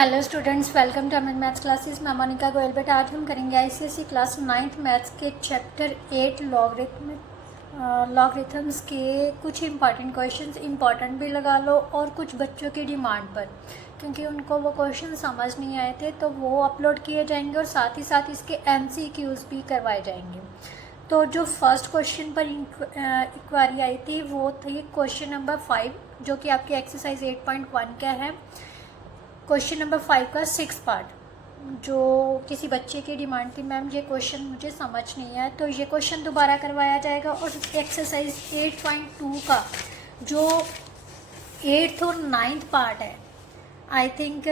Hello students, welcome to Amit maths classes. मैं मोनिका गोयल। बेटा आज हम करेंगे आईसीएसई क्लास 9th मैथ्स के चैप्टर 8 लॉगरिथम्स के कुछ इंपॉर्टेंट क्वेश्चंस। इंपॉर्टेंट भी लगा लो और कुछ बच्चों की डिमांड पर, क्योंकि उनको वो क्वेश्चन समझ नहीं आए थे तो वो अपलोड किए जाएंगे और साथ ही साथ इसके एमसीक्यूज भी करवाए जाएंगे। तो जो फर्स्ट क्वेश्चन पर इंक्वायरी आई थी वो थी क्वेश्चन नंबर 5, जो कि आपकी एक्सरसाइज 8.1 का है। क्वेश्चन नंबर 5 का 6 पार्ट, जो किसी बच्चे की डिमांड थी, मैम ये क्वेश्चन मुझे समझ नहीं आया, तो ये क्वेश्चन दोबारा करवाया जाएगा। और एक्सरसाइज 8.2 का जो 8th और 9th पार्ट है, I think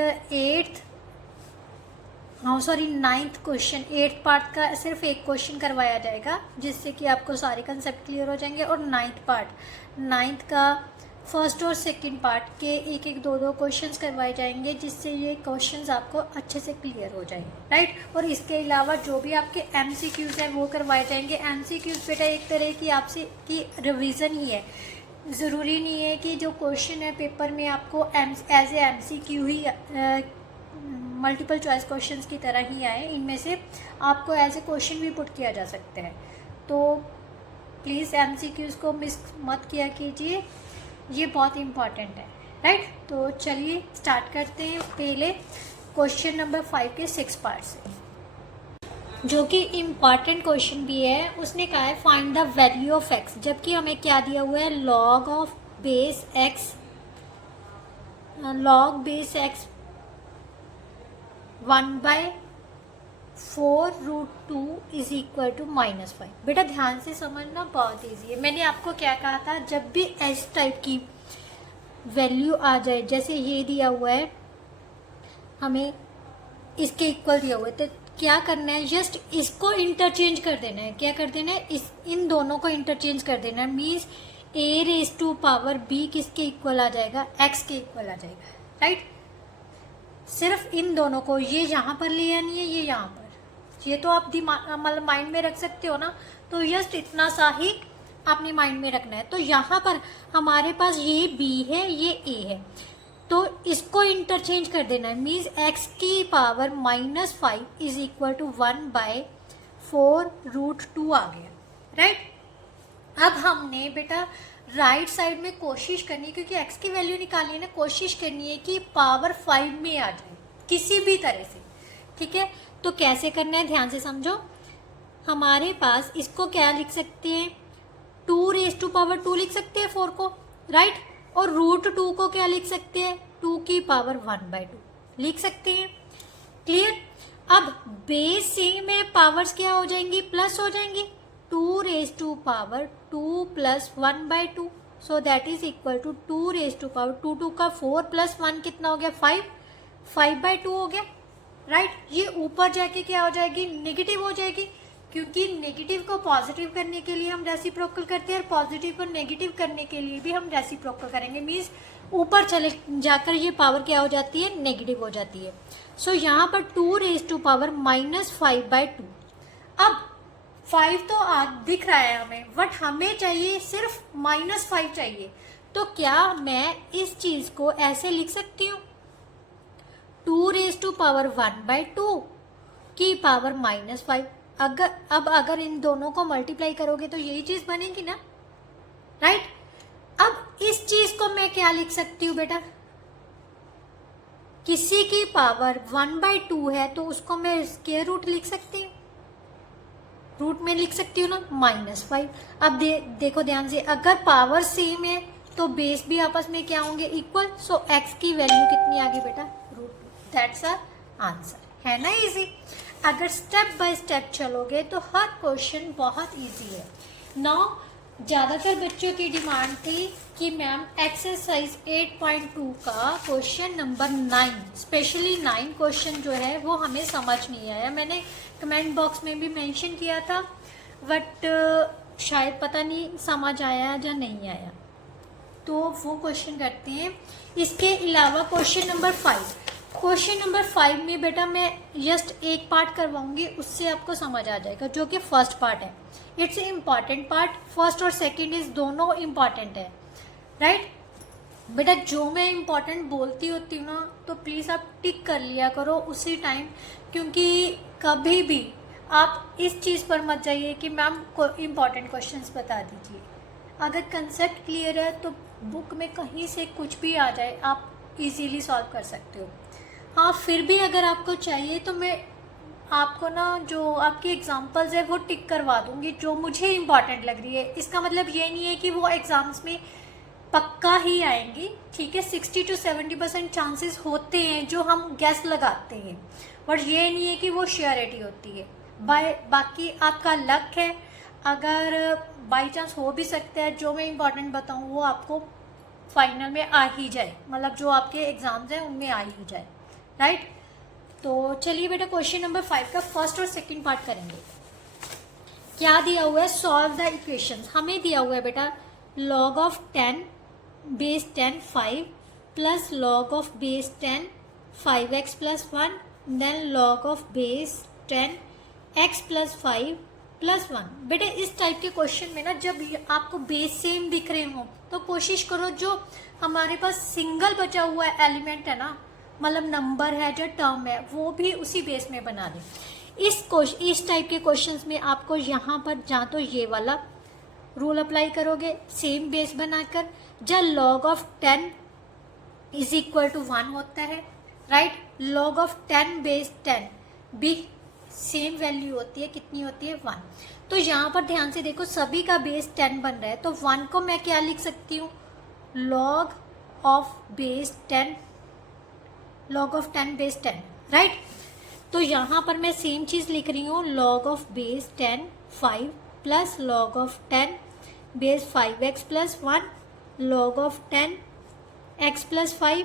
9th question 8th part का सिर्फ एक क्वेश्चन करवाया जाएगा, जिससे कि आपको सारे कंसेप्ट क्लियर हो जाएंगे। और 9th का फर्स्ट और सेकंड पार्ट के एक एक दो क्वेश्चंस करवाए जाएंगे, जिससे ये क्वेश्चंस आपको अच्छे से क्लियर हो जाएंगे, राइट। और इसके अलावा जो भी आपके एमसीक्यूज हैं वो करवाए जाएंगे। एमसीक्यूज बेटा एक तरह की आपसे की रिवीजन ही है, ज़रूरी नहीं है कि जो क्वेश्चन है पेपर में आपको एज ए एमसीक्यू ही मल्टीपल चॉइस क्वेश्चंस की तरह ही आए। इनमें से आपको एज ए क्वेश्चन भी पुट किया जा सकते हैं, तो प्लीज़ एमसीक्यूज को मिस मत किया कीजिए, ये बहुत इम्पॉर्टेंट है, राइट। तो चलिए स्टार्ट करते हैं पहले क्वेश्चन नंबर 5 के 6 पार्ट से, जो कि इम्पॉर्टेंट क्वेश्चन भी है। उसने कहा है find the value of x, जबकि हमें क्या दिया हुआ है, log base x 1/4√2 is equal to -5। बेटा ध्यान से समझना, बहुत ईजी है। मैंने आपको क्या कहा था, जब भी इस टाइप की वैल्यू आ जाए, जैसे ये दिया हुआ है, हमें इसके इक्वल दिया हुआ है, तो क्या करना है, जस्ट इसको इंटरचेंज कर देना है। क्या कर देना है, इन दोनों को इंटरचेंज कर देना है। मीन्स a⁻b किसके इक्वल आ जाएगा, x के इक्वल आ जाएगा, राइट। सिर्फ इन दोनों को, ये यहाँ पर ले आनी है, ये यहाँ पर, ये तो आप मतलब माइंड में रख सकते हो ना। तो जस्ट इतना सा ही आपने माइंड में रखना है। तो यहाँ पर हमारे पास ये b है, ये a है, तो इसको इंटरचेंज कर देना है। मीन्स x की पावर -5 इज इक्वल टू 1/4√2 आ गया, राइट। अब हमने बेटा राइट साइड में कोशिश करनी है, क्योंकि x की वैल्यू निकालनी है ना, कोशिश करनी है कि पावर 5 में आ जाए किसी भी तरह से, ठीक है। तो कैसे करना है, ध्यान से समझो। हमारे पास इसको क्या लिख सकते हैं, 2⁻² लिख सकते हैं 4 को, राइट। और √2 को क्या लिख सकते हैं, 2 की पावर 1/2 लिख सकते हैं, क्लियर। अब बेस से में पावर्स क्या हो जाएंगी, प्लस हो जाएंगी, 2⁻² + 1/2, so that is equal to 2⁻², का 4 + 1 कितना हो गया, 5/2 हो गया, राइट। ये ऊपर जाके क्या हो जाएगी, नेगेटिव हो जाएगी, क्योंकि नेगेटिव को पॉजिटिव करने के लिए हम रेसिप्रोकल करते हैं और पॉजिटिव को नेगेटिव करने के लिए भी हम रेसिप्रोकल करेंगे। मीन्स ऊपर चले जाकर ये पावर क्या हो जाती है, नेगेटिव हो जाती है। सो यहाँ पर 2⁻−5/2। अब 5 तो आज दिख रहा है हमें, बट हमें चाहिए सिर्फ -5 चाहिए। तो क्या मैं इस चीज को ऐसे लिख सकती हूँ, 2⁻1/2 की पावर -5। अगर इन दोनों को मल्टीप्लाई करोगे तो यही चीज बनेगी ना, राइट। अब इस चीज को मैं क्या लिख सकती हूँ बेटा, किसी की पावर 1/2 है तो उसको मैं स्क्वायर रूट लिख सकती हूँ, रूट में लिख सकती हूँ ना, -5। अब देखो ध्यान से, अगर पावर सेम है तो बेस भी आपस में क्या होंगे, इक्वल। सो x की वैल्यू कितनी आ गई बेटा, √2। दैट्स आवर आंसर, है ना इजी। अगर स्टेप बाय स्टेप चलोगे तो हर क्वेश्चन बहुत इजी है। नाउ ज़्यादातर बच्चों की डिमांड थी कि मैम एक्सरसाइज 8.2 का क्वेश्चन नंबर 9, स्पेशली 9 क्वेश्चन जो है वो हमें समझ नहीं आया। मैंने कमेंट बॉक्स में भी मेंशन किया था, बट शायद पता नहीं समझ आया या नहीं आया, तो वो क्वेश्चन करते हैं। इसके अलावा क्वेश्चन नंबर 5 में बेटा मैं जस्ट एक पार्ट करवाऊंगी, उससे आपको समझ आ जाएगा, जो कि फर्स्ट पार्ट है। इट्स इम्पॉर्टेंट पार्ट, फर्स्ट और सेकंड इज दोनों इम्पॉर्टेंट है, राइट। बेटा जो मैं इम्पोर्टेंट बोलती होती हूँ ना, तो प्लीज़ आप टिक कर लिया करो उसी टाइम, क्योंकि कभी भी आप इस चीज़ पर मत जाइए कि मैम को इम्पॉर्टेंट क्वेश्चंस बता दीजिए। अगर कंसेप्ट क्लियर है तो बुक में कहीं से कुछ भी आ जाए आप इजीली सॉल्व कर सकते हो। हाँ, फिर भी अगर आपको चाहिए तो मैं आपको ना जो आपकी एग्जांपल्स है वो टिक करवा दूंगी जो मुझे इम्पॉर्टेंट लग रही है। इसका मतलब ये नहीं है कि वो एग्ज़ाम्स में पक्का ही आएंगी, ठीक है। 60 to 70% चांसेस होते हैं जो हम गैस लगाते हैं, बट ये नहीं है कि वो श्योरिटी होती है। बाकी आपका लक है, अगर बाई चांस हो भी सकता है जो मैं इम्पॉर्टेंट बताऊँ वो आपको फाइनल में आ ही जाए, मतलब जो आपके एग्जाम्स हैं उनमें आ ही जाए, राइट। तो चलिए बेटा क्वेश्चन नंबर 5 का फर्स्ट और सेकंड पार्ट करेंगे। क्या दिया हुआ है, सॉल्व द इक्वेशंस। हमें दिया हुआ है बेटा log of 10 base 10 5 plus log of base 10 5x plus 1 then log of base 10 x plus 5 plus 1। बेटे इस टाइप के क्वेश्चन में ना जब आपको बेस सेम दिख रहे हो तो कोशिश करो जो हमारे पास सिंगल बचा हुआ एलिमेंट है ना, मतलब नंबर है जो टर्म है, वो भी उसी बेस में बना दें। इस टाइप के क्वेश्चंस में आपको यहाँ पर जहाँ तो ये वाला रूल अप्लाई करोगे सेम बेस बनाकर, जब log of 10 is equal to 1 होता है, राइट। log ऑफ 10 बेस 10 भी सेम वैल्यू होती है, कितनी होती है 1। तो यहाँ पर ध्यान से देखो सभी का बेस 10 बन रहा है, तो 1 को मैं क्या लिख सकती हूँ, log of base 10 log of 10 base 10, right. तो यहाँ पर मैं सेम चीज़ लिख रही हूँ log of base 10 5 plus log of 10 base 5x plus 1 log of 10 x plus 5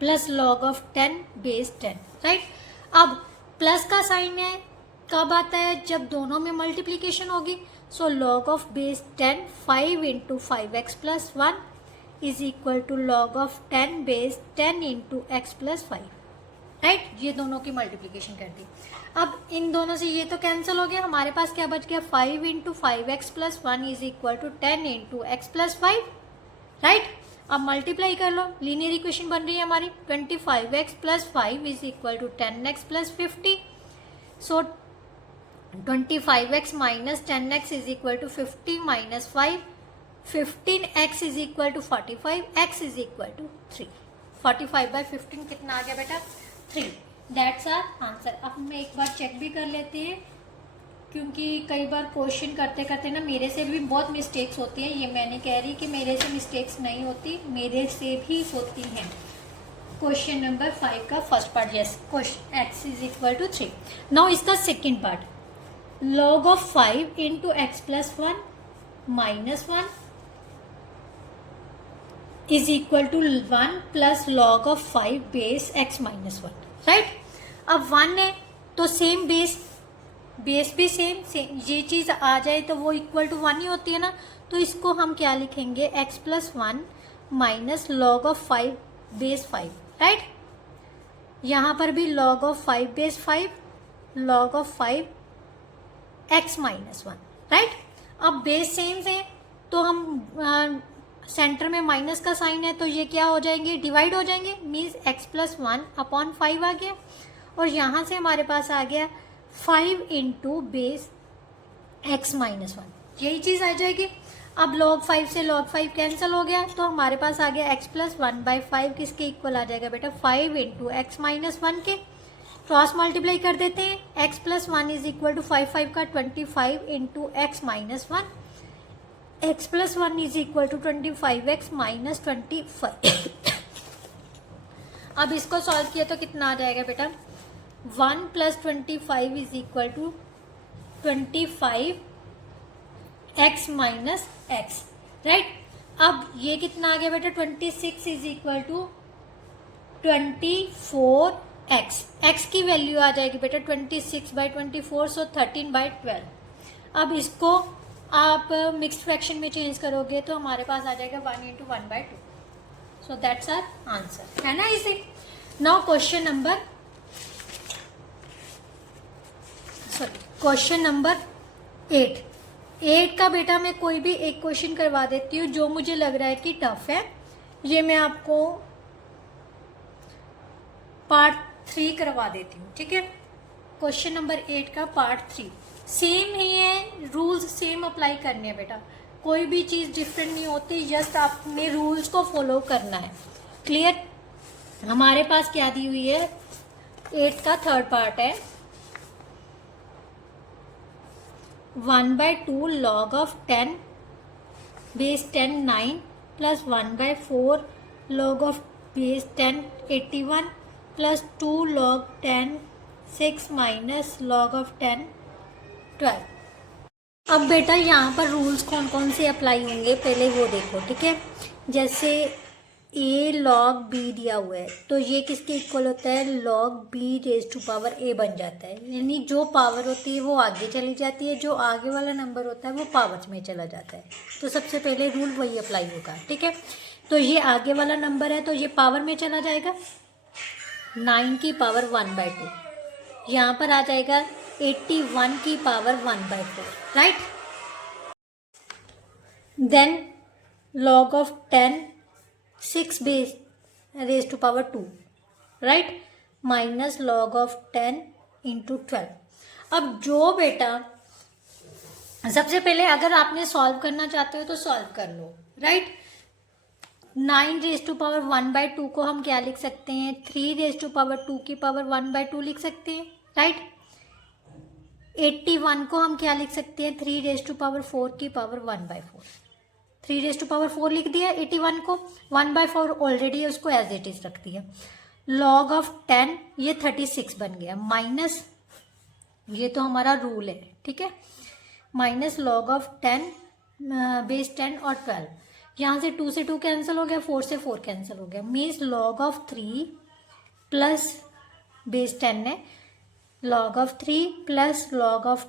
plus log of 10 base 10, right. अब प्लस का साइन है कब आता है, जब दोनों में मल्टीप्लीकेशन होगी। So log of base 10 5 into 5x plus 1 is equal to log of 10 base 10 into x plus 5, right. ये दोनों की मल्टीप्लीकेशन कर दी। अब इन दोनों से ये तो कैंसिल हो गया, हमारे पास क्या बच गया 5 into 5x plus 1 is equal to 10 into x plus 5, right. अब मल्टीप्लाई कर लो, लीनियर इक्वेशन बन रही है हमारी 25x plus 5 is equal to 10x plus 50। So 25x minus 10x is equal to 50 minus 5, 15x is equal to 45, x is equal to 3। 45/15 कितना आ गया बेटा 3। That's our answer. अब हम एक बार चेक भी कर लेते हैं, क्योंकि कई बार क्वेश्चन करते करते ना मेरे से भी बहुत मिस्टेक्स होती हैं। ये मैं नहीं कह रही कि मेरे से मिस्टेक्स नहीं होती, मेरे से भी होती हैं। क्वेश्चन नंबर 5 का first part, yes, question x is equal to 3। Now इसका second part, log of 5 into x plus 1 minus 1 is equal to 1 plus log of 5 base x minus 1, right. अब 1 है तो सेम बेस भी same ये चीज़ आ जाए तो वो इक्वल टू 1 ही होती है ना। तो इसको हम क्या लिखेंगे x plus 1 minus log of 5 base 5, right. यहाँ पर भी log of 5 base 5 log of 5 x minus 1, right. अब बेस सेम है तो हम सेंटर में माइनस का साइन है तो ये क्या हो जाएंगे, डिवाइड हो जाएंगे, मीन्स x प्लस 1 अपॉन 5 आ गया। और यहाँ से हमारे पास आ गया 5 इंटू बेस x माइनस 1, यही चीज़ आ जाएगी। अब log 5 से log 5 कैंसिल हो गया तो हमारे पास आ गया x प्लस 1/5 किसके इक्वल आ जाएगा बेटा 5 इंटू एक्स माइनस 1 के। क्रॉस मल्टीप्लाई कर देते हैं, x plus 1 is equal to 5 का 25 into x minus 1, x plus 1 is equal to 25x minus 25। अब इसको सॉल्व किया तो कितना आ जाएगा बेटा 1 plus 25 is equal to 25x minus x, right. अब ये कितना आ गया बेटा 26 is equal to 24x, x की वैल्यू आ जाएगी बेटा 26/24, सो 13/12। अब इसको आप मिक्स्ड फ्रैक्शन में चेंज करोगे तो हमारे पास आ जाएगा 1 into 1/2, so that's our answer, है ना इजी। नाउ क्वेश्चन नंबर 8 का बेटा मैं कोई भी एक क्वेश्चन करवा देती हूँ जो मुझे लग रहा है कि टफ है, ये मैं आपको पार्ट 3 करवा देती हूँ, ठीक है। क्वेश्चन नंबर 8 का पार्ट 3 सेम ही है, रूल्स सेम अप्लाई करने हैं बेटा, कोई भी चीज़ डिफरेंट नहीं होती, जस्ट आपने रूल्स को फॉलो करना है। क्लियर? हमारे पास क्या दी हुई है, 8 का थर्ड पार्ट है 1/2 log of 10 base 10 9 plus 1/4 log of base 10 81 plus 2 log 10 6 minus log of 10 12। अब बेटा यहाँ पर रूल्स कौन कौन से अप्लाई होंगे पहले वो देखो, ठीक है। जैसे a log b दिया हुआ है तो ये किसके इक्वल होता है, log b raise to power a बन जाता है, यानी जो पावर होती है वो आगे चली जाती है, जो आगे वाला नंबर होता है वो पावर्स में चला जाता है। तो सबसे पहले रूल वही अप्लाई होगा, ठीक है। तो ये आगे वाला नंबर है तो ये पावर में चला जाएगा 9 की पावर 1/2, यहाँ पर आ जाएगा 81 की power 1/4, right. Then log of 10 6 base raise to power 2, right, minus log of 10 into 12। अब जो बेटा सबसे पहले अगर आपने सॉल्व करना चाहते हो तो सॉल्व कर लो, राइट। 9 रेज टू पावर 1/2 को हम क्या लिख सकते हैं, 3 रेज टू पावर 2 की पावर 1/2 लिख सकते हैं, राइट। 81 को हम क्या लिख सकते हैं, 3 रेज टू पावर 4 की पावर 1/4, 3 रेज टू पावर 4 लिख दिया। 81 को 1/4 ऑलरेडी उसको एज इट इज रख दिया। log ऑफ 10 ये 36 बन गया, माइनस ये तो हमारा रूल है, ठीक है, माइनस log ऑफ 10 बेस 10 और 12, यहाँ से 2 से 2 कैंसिल हो गया, 4 से 4 कैंसिल हो गया, means log of 3 plus base 10 है, log of 3 plus log of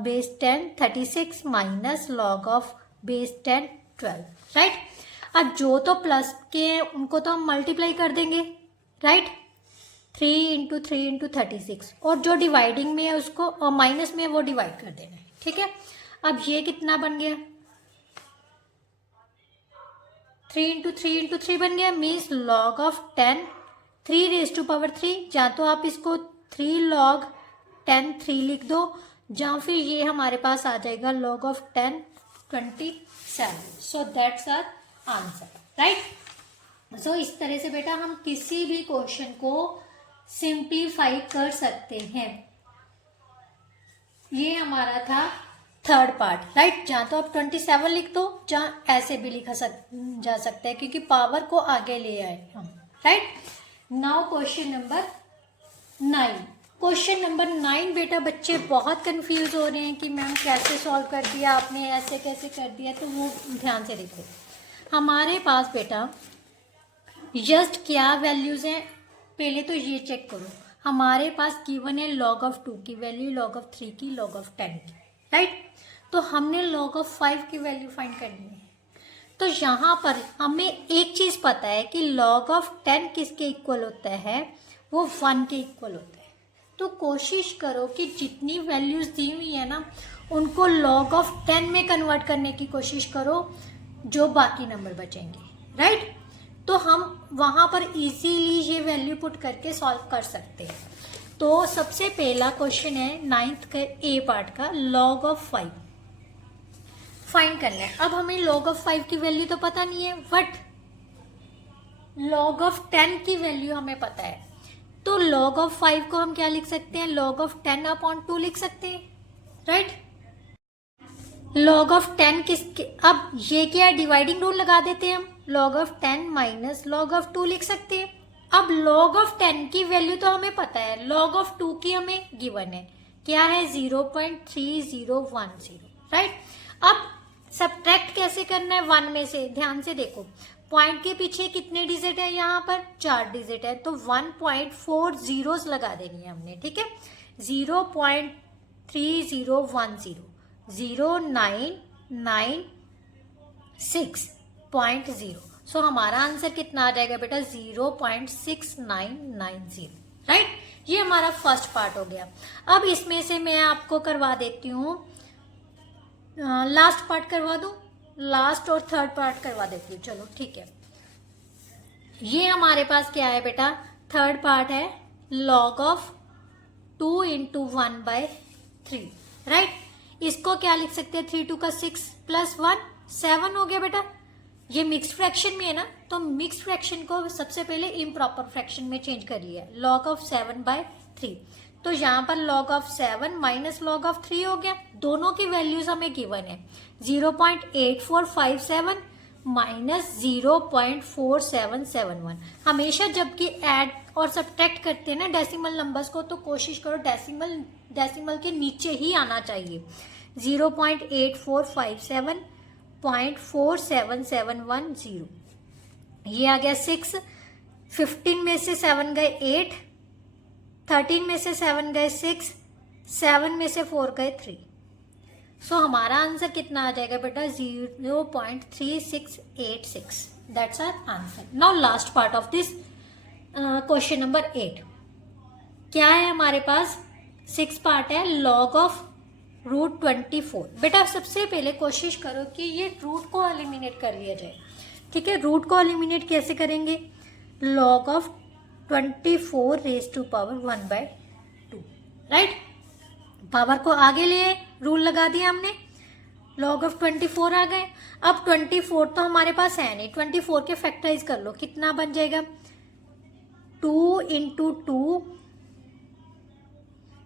base 10 36 minus log of base 10 12, right. अब जो तो प्लस के हैं उनको तो हम मल्टीप्लाई कर देंगे, राइट, 3 इंटू 3 इंटू 36, और जो डिवाइडिंग में है उसको और माइनस में है वो डिवाइड कर देना है, ठीक है। अब ये कितना बन गया, 3 इंटू 3 इंटू 3 बन गया, means log of 10 3 raise to power 3, या तो आप इसको 3 log 10 3 लिख दो, या फिर ये हमारे पास आ जाएगा log of 10 27। So that's our answer, right. सो इस तरह से बेटा हम किसी भी क्वेश्चन को सिंप्लीफाई कर सकते हैं। ये हमारा था थर्ड पार्ट, राइट, जहाँ तो आप 27 लिख दो, जहाँ ऐसे भी लिखा जा सकता है क्योंकि पावर को आगे ले आए हम, right. Now question number 9। Question number 9 बेटा बच्चे बहुत कंफ्यूज हो रहे हैं कि मैम कैसे सॉल्व कर दिया आपने, ऐसे कैसे कर दिया, तो वो ध्यान से देखो। हमारे पास बेटा जस्ट क्या वैल्यूज हैं, पहले तो ये चेक करो, हमारे पास गिवन है log ऑफ 2 की वैल्यू, log ऑफ 3 की, log ऑफ 10 की, राइट। तो हमने log ऑफ 5 की वैल्यू फाइंड करनी है। तो यहाँ पर हमें एक चीज़ पता है कि log ऑफ 10 किसके इक्वल होता है, वो 1 के इक्वल होता है। तो कोशिश करो कि जितनी वैल्यूज दी हुई है ना उनको log ऑफ 10 में कन्वर्ट करने की कोशिश करो, जो बाकी नंबर बचेंगे, राइट। तो हम वहाँ पर इजीली ये वैल्यू पुट करके सॉल्व कर सकते हैं। तो सबसे पहला क्वेश्चन है 9th के ए पार्ट का, log ऑफ 5 फाइंड करना है। अब हमें log ऑफ 5 की वैल्यू तो पता नहीं है, बट log ऑफ 10 की वैल्यू हमें पता है। तो log ऑफ 5 को हम क्या लिख सकते हैं, log ऑफ 10/2 लिख सकते हैं, राइट। log ऑफ 10 किसके, अब ये क्या है, डिवाइडिंग रूल लगा देते हैं हम, log of 10 minus log of 2 लिख सकते हैं। अब log ऑफ 10 की वैल्यू तो हमें पता है, log ऑफ 2 की हमें गिवन है, क्या है 0.3010, राइट। अब सब्ट्रैक्ट कैसे करना है 1 में से, ध्यान से देखो, पॉइंट के पीछे कितने डिजिट है, यहाँ पर 4 डिजिट है, तो 1.4 जीरोस लगा देनी है हमने, ठीक है। 0.3010 0996.0, सो हमारा आंसर कितना आ जाएगा बेटा 0.6990, राइट। ये हमारा फर्स्ट पार्ट हो गया। अब इसमें से मैं आपको करवा देती हूँ, लास्ट पार्ट करवा दूँ, लास्ट और थर्ड पार्ट करवा देती हूँ, चलो ठीक है। ये हमारे पास क्या है बेटा, थर्ड पार्ट है log ऑफ 2 इंटू 1/3, राइट। इसको क्या लिख सकते हैं, 3 2 का 6 प्लस 1 7 हो गया बेटा। ये मिक्स्ड फ्रैक्शन में है ना, तो मिक्स्ड फ्रैक्शन को सबसे पहले इम्प्रॉपर फ्रैक्शन में चेंज कर लिया, log ऑफ 7/3। तो यहाँ पर log of 7 minus log of 3 हो गया। दोनों की वैल्यूज हमें गिवन है, 0.8457 माइनस 0.4771। हमेशा जबकि ऐड और सब्ट्रैक्ट करते हैं ना डेसिमल नंबर्स को, तो कोशिश करो डेसिमल के नीचे ही आना चाहिए। 0.8457.47710, ये आ गया 6। 15 में से 7 गए 8, 13 में से 7 गए 6, 7 में से 4 गए 3। सो हमारा आंसर कितना आ जाएगा बेटा, 0.3686। That's our answer. Now last part of this question number 8 क्या है हमारे पास, 6 पार्ट है, log ऑफ √24। बेटा सबसे पहले कोशिश करो कि ये रूट को एलिमिनेट कर लिया जाए, ठीक है। रूट को एलिमिनेट कैसे करेंगे, log of 24 raise to power 1/2, right. Power को आगे लिए, रूल लगा दिया हमने, log ऑफ 24 आ गए। अब 24 तो हमारे पास है नहीं, 24 के फैक्टराइज कर लो, कितना बन जाएगा, 2 इंटू 2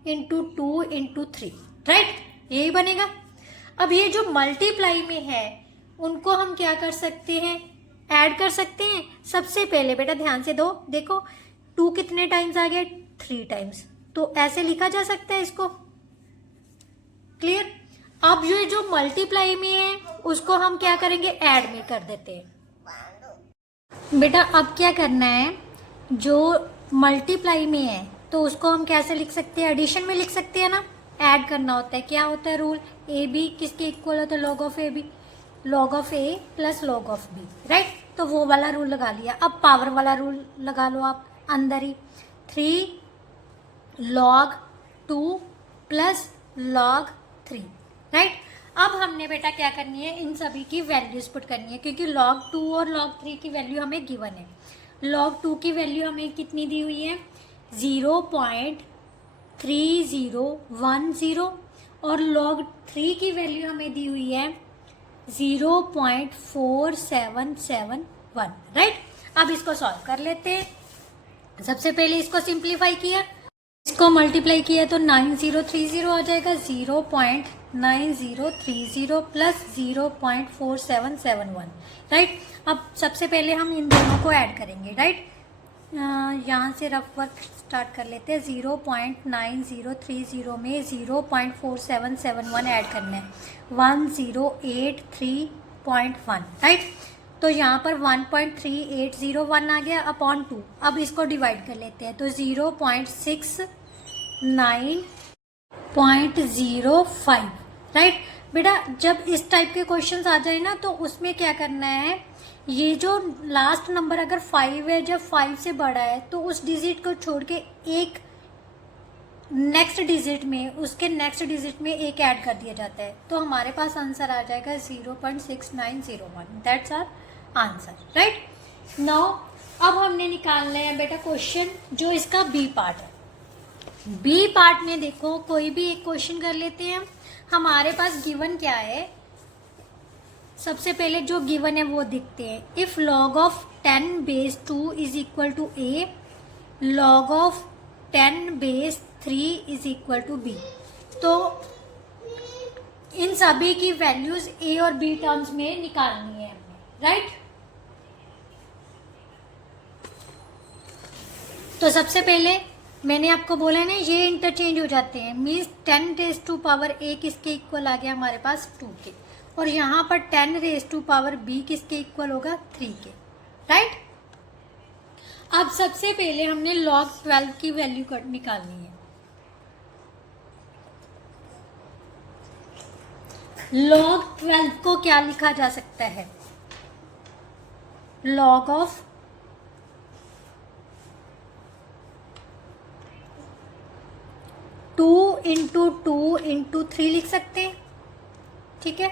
इंटू 2 इंटू 3, राइट, यही बनेगा। अब ये जो मल्टीप्लाई में है उनको हम क्या कर सकते हैं, ऐड कर सकते हैं। सबसे पहले बेटा ध्यान से देखो 2 कितने टाइम्स आ गया, 3 टाइम्स, तो ऐसे लिखा जा सकता है इसको, क्लियर। अब ये जो मल्टीप्लाई में है उसको हम क्या करेंगे, ऐड में कर देते हैं। बेटा अब क्या करना है, जो मल्टीप्लाई में है तो उसको हम कैसे लिख सकते हैं, एडिशन में लिख सकते हैं ना। ऐड करना होता है, क्या होता है रूल, ए बी किसके इक्वल होता है, log of a b, log of a plus log of b, right. तो वो वाला रूल लगा लिया। अब पावर वाला रूल लगा लो आप अंदर ही, 3 log 2 प्लस log 3, राइट। अब हमने बेटा क्या करनी है, इन सभी की वैल्यूज पुट करनी है, क्योंकि log 2 और log 3 की वैल्यू हमें गिवन है। log 2 की वैल्यू हमें कितनी दी हुई है, 0.3010, और log 3 की वैल्यू हमें दी हुई है 0.4771, राइट। अब इसको सॉल्व कर लेते हैं। सबसे पहले इसको सिंप्लीफाई किया, इसको मल्टीप्लाई किया तो 9030 आ जाएगा, 0.9030 प्लस 0.4771, राइट। अब सबसे पहले हम इन दोनों को ऐड करेंगे, राइट। यहाँ से रफ वर्क स्टार्ट कर लेते हैं। 0.9030 में 0.4771 ऐड करना है, 1083.1, राइट। तो यहाँ पर 1.3801 आ गया अपॉन 2। अब इसको डिवाइड कर लेते हैं, तो 0.69.05, राइट। बेटा जब इस टाइप के क्वेश्चंस आ जाए ना, तो उसमें क्या करना है, ये जो लास्ट नंबर अगर 5 है, जब 5 से बड़ा है तो उस डिजिट को छोड़ के एक नेक्स्ट डिजिट में, उसके नेक्स्ट डिजिट में एक ऐड कर दिया जाता है, तो हमारे पास आंसर आ जाएगा 0.6901। That's our answer, right. Now अब हमने निकालना है बेटा क्वेश्चन जो इसका बी पार्ट है। बी पार्ट में देखो कोई भी एक क्वेश्चन कर लेते हैं। हमारे पास गिवन क्या है, सबसे पहले जो गिवन है वो देखते हैं। If log of 10 base 2 is equal to a, log of 10 base 3 is equal to b. तो इन सभी की वैल्यूज ए और बी टर्म्स में निकालनी है हमें, राइट। तो सबसे पहले मैंने आपको बोला ना, ये इंटरचेंज हो जाते हैं, मीन्स 10 रेज टू पावर ए किसके इक्वल आ गया हमारे पास 2 के, और यहाँ पर 10 रेज टू पावर बी किसके इक्वल होगा 3 के, राइट। अब सबसे पहले हमने log 12 की वैल्यू निकालनी है। log 12 को क्या लिखा जा सकता है, log ऑफ 2 इंटू 2 इंटू 3 लिख सकते हैं, ठीक है।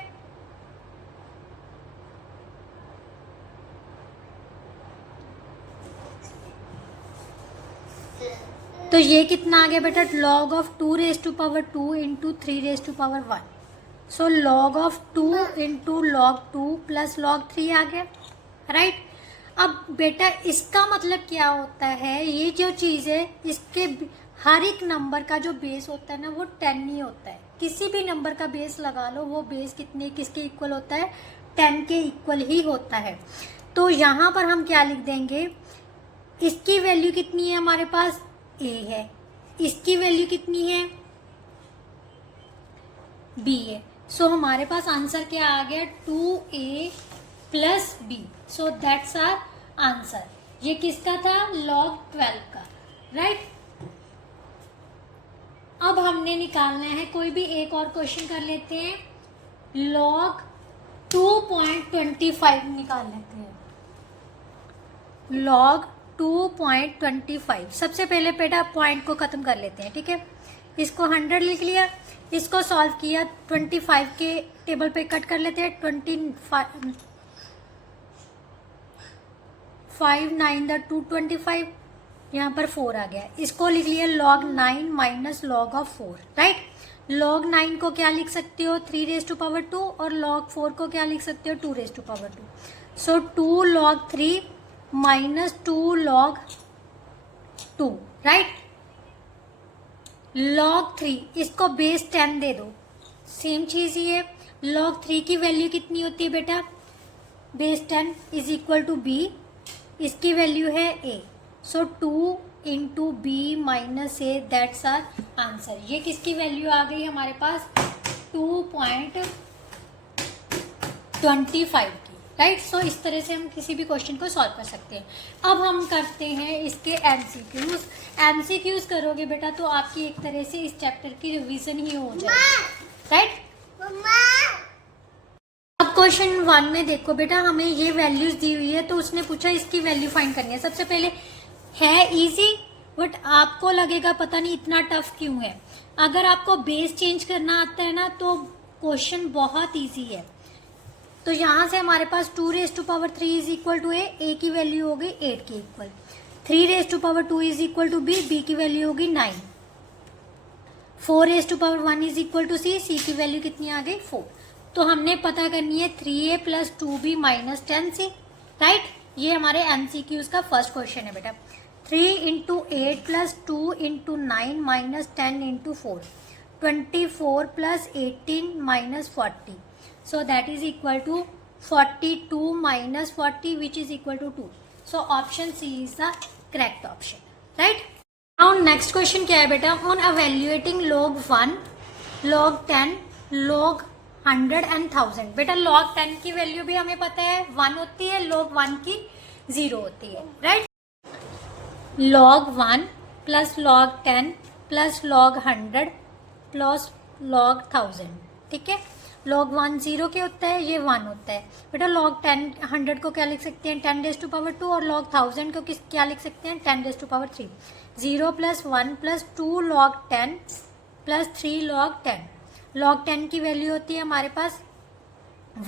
तो ये कितना आ गया बेटा, log of 2 raise to power 2 into 3 raise to power 1. So log of 2 into log 2 plus log 3 आ गया, राइट. अब बेटा इसका मतलब क्या होता है, ये जो चीज़ है इसके हर एक नंबर का जो बेस होता है ना वो 10 ही होता है. किसी भी नंबर का बेस लगा लो, वो बेस किसके इक्वल होता है, 10 के इक्वल ही होता है. तो यहाँ पर हम क्या लिख देंगे, इसकी वैल्यू कितनी है हमारे पास, a है, इसकी वैल्यू कितनी है, b है. सो हमारे पास आंसर क्या आ गया, 2a plus b. So that's our answer. ये किसका था, log 12 का, राइट. अब हमने निकालना है कोई भी एक और क्वेश्चन कर लेते हैं, log 2.25 निकाल लेते हैं. log 2.25. सबसे पहले बेटा पॉइंट को खत्म कर लेते हैं, ठीक है. इसको 100 लिख लिया, इसको सॉल्व किया, 25 के टेबल पे कट कर लेते हैं. 5 9 द 225, यहाँ पर 4 आ गया. इसको लिख लिया log 9 minus log of 4, right. log 9 को क्या लिख सकते हो, 3 रेज टू पावर 2, और log 4 को क्या लिख सकते हो, 2 raise to power 2. So 2 log 3 minus 2 log 2, right. log 3 इसको बेस 10 दे दो, सेम चीज़ ही है. log 3 की वैल्यू कितनी होती है बेटा, base 10 is equal to b, इसकी वैल्यू है a. So 2 into b minus a, that's our answer. ये किसकी वैल्यू आ गई हमारे पास, 2.25 की, राइट. सो इस तरह से हम किसी भी क्वेश्चन को सॉल्व कर सकते हैं. अब हम करते हैं इसके एमसीक्यूज. एमसीक्यूज करोगे बेटा तो आपकी एक तरह से इस चैप्टर की रिवीजन ही हो जाएगी, राइट. अब क्वेश्चन 1 में देखो बेटा, हमें ये वैल्यूज दी हुई है, तो उसने पूछा इसकी वैल्यू फाइंड करनी है. सबसे पहले है इजी, बट आपको लगेगा पता नहीं इतना टफ क्यों है. अगर आपको बेस चेंज करना आता है ना तो क्वेश्चन बहुत इजी है. तो यहाँ से हमारे पास 2 raise to power 3 is equal to A की वैल्यू हो गई 8 के equal. 3 raise to power 2 is equal to B की वैल्यू होगी 9. 4 raise to power 1 is equal to C की वैल्यू कितनी आ गई 4. तो हमने पता करनी है 3a plus 2b minus 10c, right. ये हमारे एमसीक्यूज का फर्स्ट क्वेश्चन है बेटा. 3 into 8 plus 2 into 9 minus 10 into 4, 24 plus 18 minus 40. So that is equal to 42 minus 40 which is equal to 2. So option C is the correct option, right. Now next question क्या है बेटा, on evaluating log 1, log 10, log 100 and 1000. बेटा log 10 की value भी हमें पता है 1 होती है, log 1 की 0 होती है, right. log 1 plus log 10 plus log 100 plus log 1000, ठीक है. log 1 0 के होता है, ये 1 होता है. बेटा log 10 100 को क्या लिख सकते हैं, 10 रेज टू पावर 2, और log 1000 को क्या लिख सकते हैं, 10 raise to power 3. 0 plus 1 plus 2 log 10 plus 3 log 10. log 10 की वैल्यू होती है हमारे पास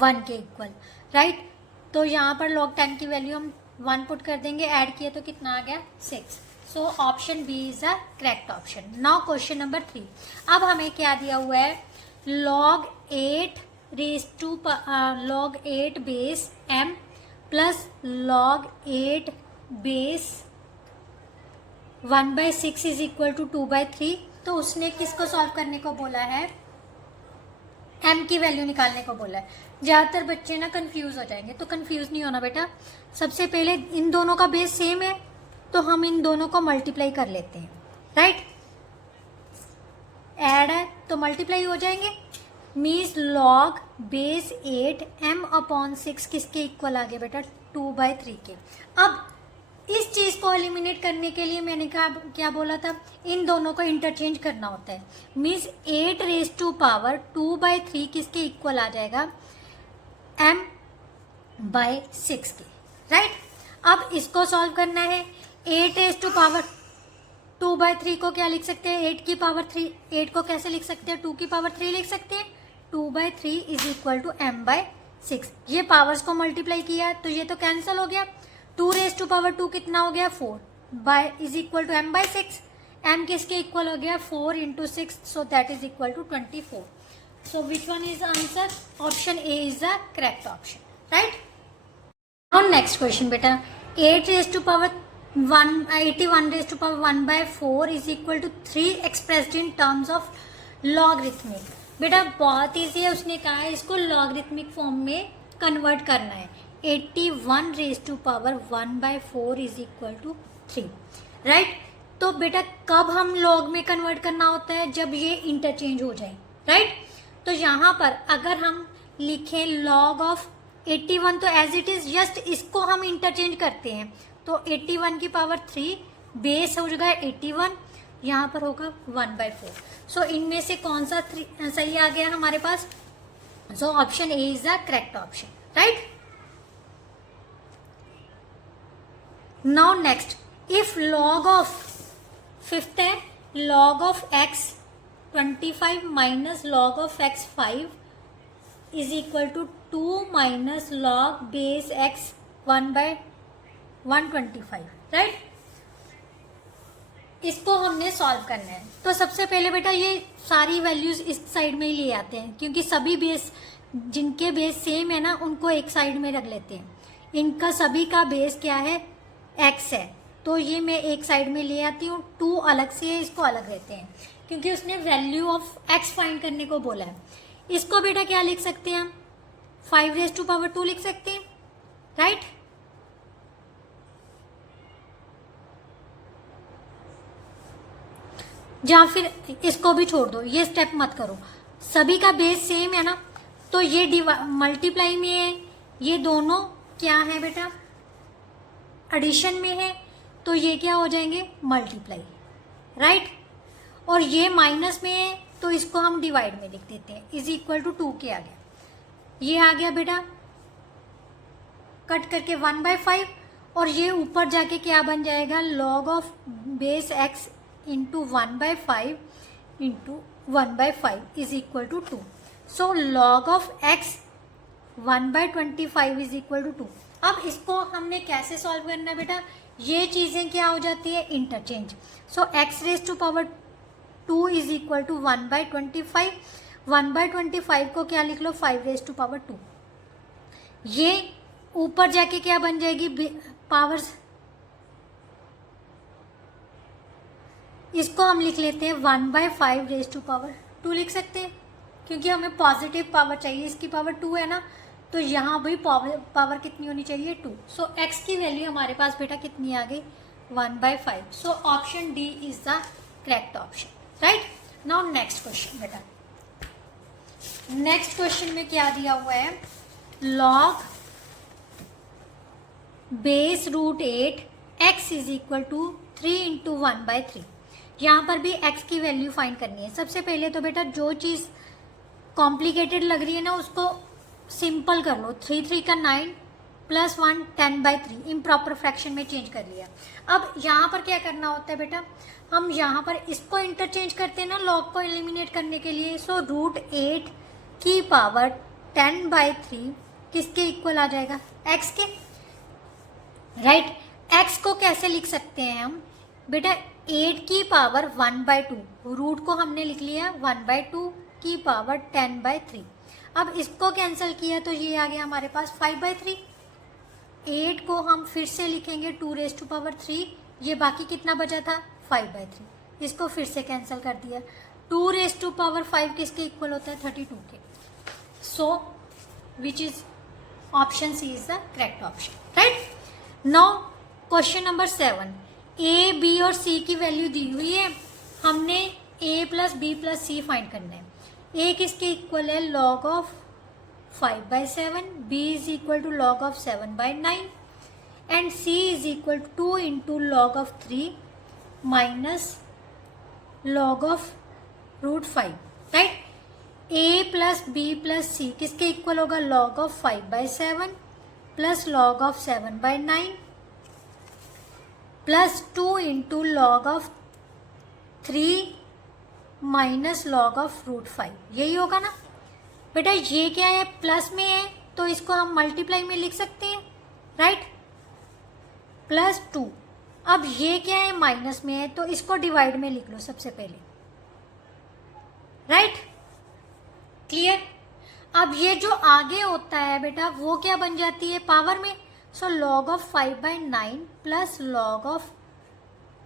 1 के इक्वल, राइट. तो यहाँ पर log 10 की वैल्यू हम 1 पुट कर देंगे, ऐड किए तो कितना आ गया 6. सो option b is the correct option. Now question number 3. अब हमें क्या दिया हुआ है, log 8 raise to log 8 base m plus log 8 base 1/6 is equal to 2/3. तो उसने किसको सॉल्व करने को बोला है, m की वैल्यू निकालने को बोला है. ज़्यादातर बच्चे ना कंफ्यूज हो जाएंगे, तो कंफ्यूज नहीं होना बेटा. सबसे पहले इन दोनों का बेस सेम है, तो हम इन दोनों को मल्टीप्लाई कर लेते हैं, राइट. ऐड है तो मल्टीप्लाई हो जाएंगे. मीन्स log बेस 8 m/6 किसके इक्वल आ गया बेटा, 2/3 के. अब इस चीज़ को एलिमिनेट करने के लिए मैंने क्या बोला था, इन दोनों को इंटरचेंज करना होता है. मीन्स 8 रेज टू पावर 2/3 किसके इक्वल आ जाएगा, m/6 के, राइट. अब इसको सॉल्व करना है. 8 रेज टू पावर 2/3 को क्या लिख सकते हैं, 8 की पावर 3. 8 को कैसे लिख सकते हैं, 2 की पावर 3 लिख सकते हैं. 2/3 इज इक्वल टू m/6. ये पावर्स को मल्टीप्लाई किया तो ये तो कैंसिल हो गया. 2 रेज टू पावर 2 कितना हो गया 4. By is equal to m by 6। m किसके इक्वल हो गया 4 into 6, so that is equal to 24। So which one is answer? Option A is the correct option, right. Now next question बेटा, 8 raise to power 81 raise to power 1 by 4 is equal to 3 expressed in terms of logarithmic. बेटा बहुत easy है, उसने कहा है इसको logarithmic form में convert करना है। 81 raise to power 1 by 4 is equal to 3, right. तो बेटा कब हम लॉग में कन्वर्ट करना होता है? जब ये इंटरचेंज हो जाए, राइट। तो यहाँ पर अगर हम लिखें log ऑफ 81, तो एज इट इज जस्ट इसको हम इंटरचेंज करते हैं। तो 81 की पावर 3 बेस हो जाएगा 81, यहाँ पर होगा 1 बाय 4। सो इनमें से कौन सा सही आ गया हमारे पास? So option A is the correct option, right. Now next, if log of 5th है log of x 25 minus log of x 5 is equal to 2 minus log base x 1 by 125, right. इसको हमने सॉल्व करना है। तो सबसे पहले बेटा ये सारी वैल्यूज इस साइड में ही ले आते हैं, क्योंकि सभी बेस जिनके बेस सेम है ना उनको एक साइड में रख लेते हैं। इनका सभी का बेस क्या है? x है, तो ये मैं एक साइड में ले आती हूँ। 2 अलग से है, इसको अलग लेते हैं, क्योंकि उसने वैल्यू ऑफ x फाइंड करने को बोला है। इसको बेटा क्या लिख सकते हैं हम? 5 रेज टू पावर 2 लिख सकते हैं, राइट। या फिर इसको भी छोड़ दो, ये स्टेप मत करो, सभी का बेस सेम है ना, तो ये मल्टीप्लाई में है, ये दोनों क्या है बेटा? एडिशन में है, तो ये क्या हो जाएंगे? Multiply, right. और ये माइनस में है, तो इसको हम डिवाइड में लिख देते हैं, इज इक्वल टू 2 के आ गया। ये आ गया बेटा कट करके 1 बाय 5, और ये ऊपर जाके क्या बन जाएगा? log of base x into 1 by 5 into 1 by 5 is equal to 2। So log of x 1 by 25 is equal to 2। अब इसको हमने कैसे सॉल्व करना है बेटा? ये चीजें क्या हो जाती है? Interchange. So x raise to power 2 is equal to 1 by 25। 1 by 25 को क्या लिख लो? 5 रेज टू पावर 2। ये ऊपर जाके क्या बन जाएगी? पावर्स। इसको हम लिख लेते हैं 1 बाय 5 रेज टू पावर 2 लिख सकते हैं, क्योंकि हमें पॉजिटिव पावर चाहिए। इसकी पावर 2 है ना, तो यहाँ भी पावर कितनी होनी चाहिए? 2। सो x की वैल्यू हमारे पास बेटा कितनी आ गई? 1 by 5। So option d is the correct option, right. Now next question बेटा, नेक्स्ट क्वेश्चन में क्या दिया हुआ है? log base root 8 x is equal to 3 into 1 by 3। यहाँ पर भी x की वैल्यू फाइंड करनी है। सबसे पहले तो बेटा जो चीज़ कॉम्प्लिकेटेड लग रही है ना उसको सिंपल कर लो। 3 3 का 9 प्लस 1 10 बाई 3 इम्प्रॉपर फ्रैक्शन में चेंज कर लिया। अब यहाँ पर क्या करना होता है बेटा? हम यहाँ पर इसको इंटरचेंज करते हैं ना लॉग को एलिमिनेट करने के लिए। सो रूट 8 की पावर 10 बाई 3 किसके इक्वल आ जाएगा? x के, राइट। x को कैसे लिख सकते हैं हम बेटा? 8 की पावर 1 बाई 2, रूट को हमने लिख लिया 1 बाई 2 की पावर 10 बाई 3। अब इसको कैंसिल किया तो ये आ गया हमारे पास 5 बाई 3। 8 को हम फिर से लिखेंगे 2 रेज टू पावर 3, ये बाकी कितना बचा था? 5 बाई 3। इसको फिर से कैंसिल कर दिया। 2 रेज टू पावर 5 किसके इक्वल होता है? 32 के। So which is option C is the correct option, right. Now question number 7, A B और सी की वैल्यू दी हुई है, हमने A plus B plus C find करना है। ए किसके इक्वल है? log of 5 by 7, B is equal to log of 7 by 9 and C is equal to 2 into log of 3 minus log of root 5, right. A plus B plus c किसके equal होगा? log of 5 by 7 plus log of 7 by 9 plus 2 into log of 3 minus log of root 5, यही होगा ना बेटा? ये क्या है? Plus में है तो इसको हम मल्टीप्लाई में लिख सकते हैं, राइट। प्लस 2 अब ये क्या है, माइनस में है, तो इसको डिवाइड में लिख लो सबसे पहले, राइट, क्लियर। अब ये जो आगे होता है बेटा वो क्या बन जाती है, पावर में। सो log of 5/9 plus log of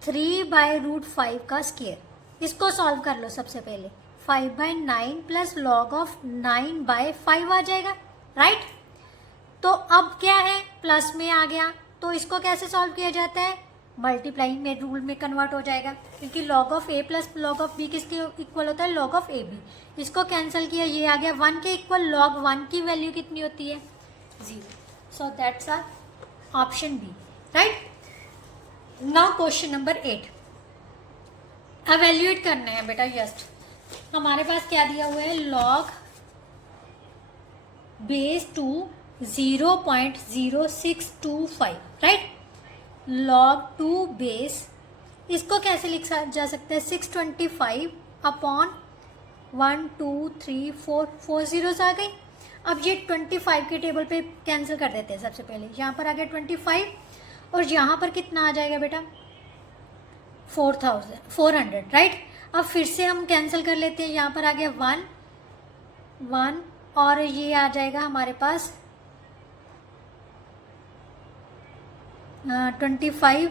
3/√5 का स्क्वायर, इसको सॉल्व कर लो सबसे पहले। 5/9 प्लस log ऑफ 9/5 आ जाएगा, राइट। तो अब क्या है, प्लस में आ गया, तो इसको कैसे सॉल्व किया जाता है, मल्टीप्लाइंग में रूल में कन्वर्ट हो जाएगा, क्योंकि log of a plus log of b किसके इक्वल होता है, log ऑफ ab। इसको कैंसिल किया, ये आ गया 1 के इक्वल। log 1 की वैल्यू कितनी होती है, 0। So that's our option b, right. Now question number 8, evaluate करना है बेटा। जस्ट हमारे पास क्या दिया हुआ है, log base 2 0.0625, right. log 2 base, इसको कैसे लिखा जा सकता है, 625 अपॉन 1 2 3 4, 4 zeros आ गई। अब ये 25 के टेबल पे कैंसिल कर देते हैं सबसे पहले। यहाँ पर आ गया 25 और यहाँ पर कितना आ जाएगा बेटा, 400, राइट। अब फिर से हम कैंसिल कर लेते हैं, यहाँ पर आ गया 1 1 और ये आ जाएगा हमारे पास 25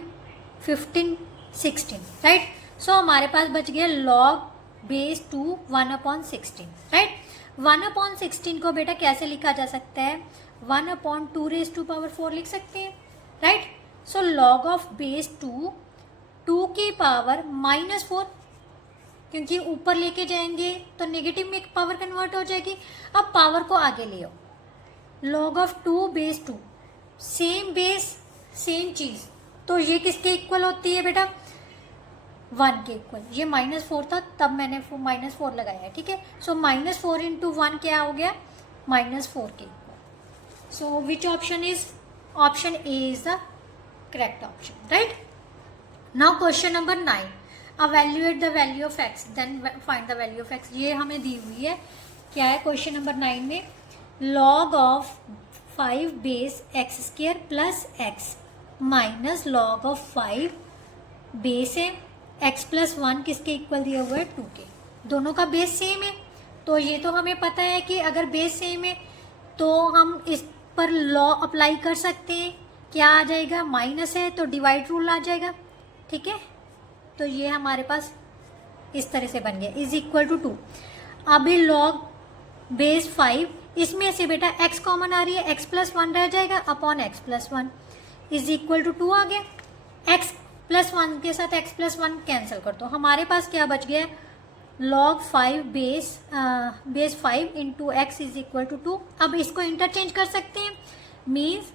15 16, राइट। सो हमारे पास बच गया log बेस 2 1/16, राइट। 1/16 को बेटा कैसे लिखा जा सकता है, 1/2⁴ लिख सकते हैं, right. So log of base 2 2 की पावर -4, क्योंकि ऊपर लेके जाएंगे तो नेगेटिव में पावर कन्वर्ट हो जाएगी। अब पावर को आगे ले आओ, log of 2 base 2, same base same चीज, तो ये किसके इक्वल होती है बेटा, 1 के इक्वल। ये -4 था तब मैंने -4 लगाया है, ठीक है। सो -4 इंटू 1 क्या हो गया, -4 के equal. So which option is, option A is the correct option, right. Now question number 9, evaluate the value of x then find the value of x। ये हमें दी हुई है, क्या है क्वेश्चन नंबर 9 में, log of 5 base x square plus x minus log of 5 base है x plus 1 किसके इक्वल दिया हुआ है, 2 के। दोनों का बेस सेम है, तो ये तो हमें पता है कि अगर बेस सेम है तो हम इस पर लॉ अप्लाई कर सकते हैं। क्या आ जाएगा, माइनस है तो डिवाइड रूल आ जाएगा, ठीक है। तो ये हमारे पास इस तरह से बन गया, इज इक्वल टू 2। अभी log बेस 5, इसमें से बेटा x कॉमन आ रही है, x प्लस 1 रह जाएगा upon x plus 1 is equal to 2 आ गया। x प्लस 1 के साथ x प्लस 1 कैंसिल कर दो, हमारे पास क्या बच गया, log 5 base 5 into x is equal to 2। अब इसको इंटरचेंज कर सकते हैं, मीन्स